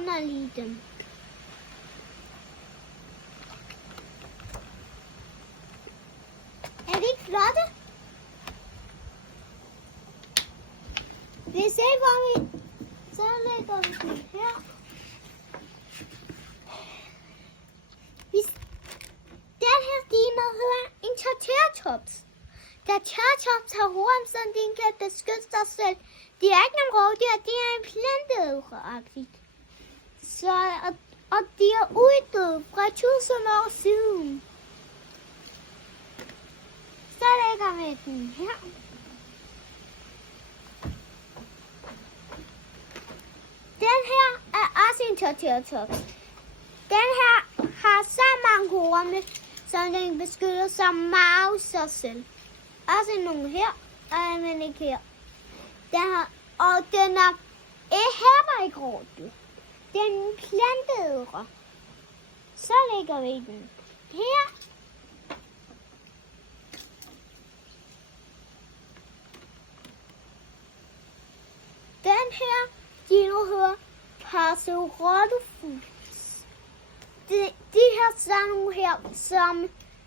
vidunderlige dem. Er de ikke flotte? Hvis I hvor vi, så lægger vi den her. Den her dino hedder en Triceratops. Da Triceratops har horn, så den kan beskytte sig selv. De er ikke nogen rovdyr, de er en planteæderagtigt. Og de er uddøde fra 1000 år siden. Så lægger vi den her. Den her er også en Triceratops. Den her har så mange horne, som den beskytter sig meget sig selv. Også nogle her, men ikke her. Og den er heller ikke rovdyr. Den er en planteæder. Så lægger vi den her. Den her dino hedder Parasaurolophus. De her sådan her,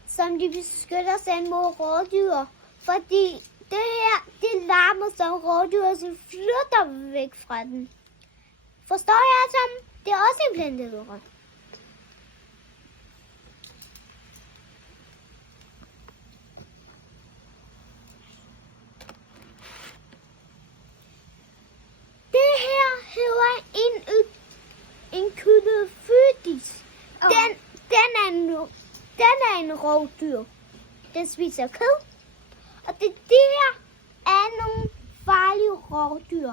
som de beskytter sig mod rovdyr. Fordi det her, det larmer som rovdyr, så flytter væk fra den. Forstår jeg som? Det er også en planteæder. Det her hedder en Kylophytis. Den er en rovdyr. Den spiser kød. Og det her er nogle farlige rovdyr.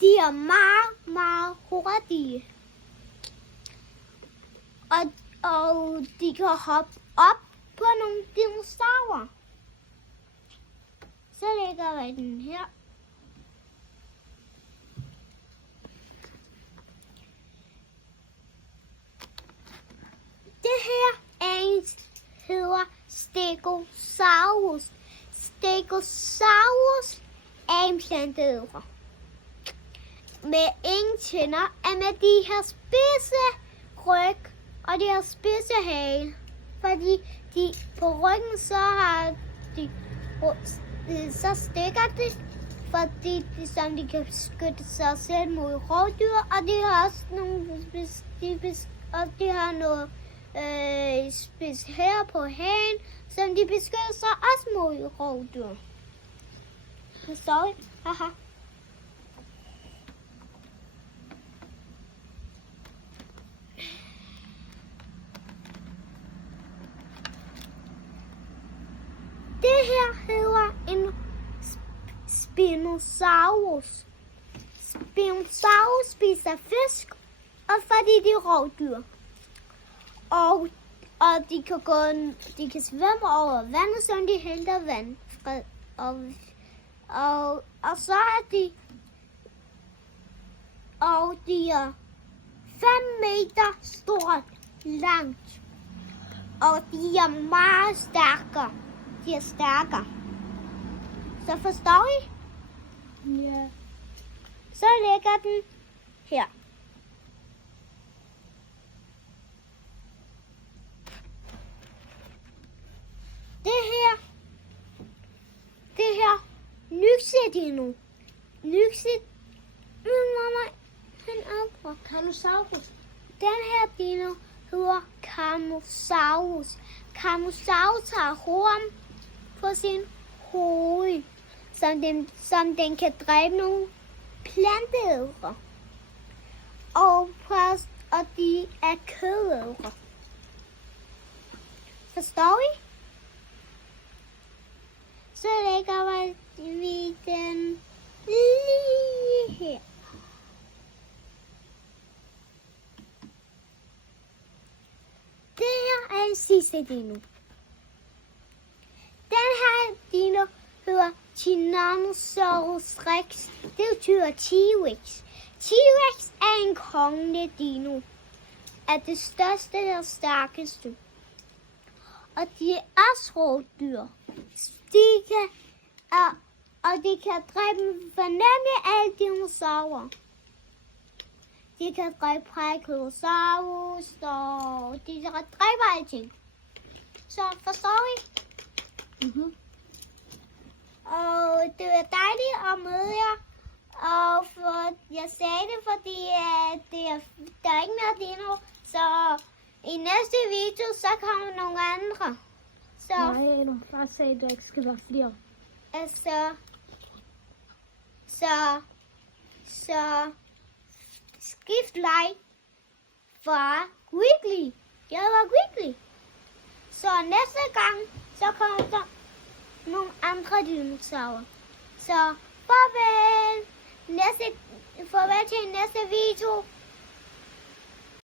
De er meget, meget hurtige. Og de kan hoppe op på nogle dinosaurer. Så lægger vi den her. Det her er en hedder Stegosaurus. Stegosaurus er en planteæder med ingen tænder, er med de her spidse ryg og de her spidse hale. Fordi de på ryggen så stikker det, fordi de kan beskytte sig selv mod rovdyr, og de har også nogle de har noget spids her på hagen, som de beskytter sig også mod rovdyr. Forstår I? Haha. Det her hedder en Spinosaurus. Spinosaurus spiser fisk, og fordi de er rovdyr. Og de kan svømme over vandet, som de henter vand. Og så er de er 5 meter stort langt. Og de er meget stærkere. De er stærkere. Så forstår I? Ja. Så lægger den her. Det her Nyxedino. Carnosaurus. Den her dino hedder Carnosaurus. Carnosaurus har horn på sin hoved, som den kan dræbe nogle planteædere. Og de er kødædere. Forstår I? Så lægger vi den lige her. Det her er en sidste dino. Den her dino hedder Tyrannosaurus rex. Det betyder T-Rex. T-Rex er en kongelig dino. Er det største og stærkeste. Og de er også rovdyr. De kan dræbe fornemme alle dinosaurer. De kan dræbe Brachiosaurus, og de dræber alting. Så forstår I? Mhm. Og det var dejligt at møde jer. Og jeg sagde det, fordi der er ikke mere dino. Så i næste video, så kommer nogle andre. Så, Nej, du far sagde, at der ikke skal være flere. altså, så skift leg fra Wiggly. Jeg var Wiggly. Så næste gang, så kommer der nogle andre dinosaurer. Så farvel til næste video.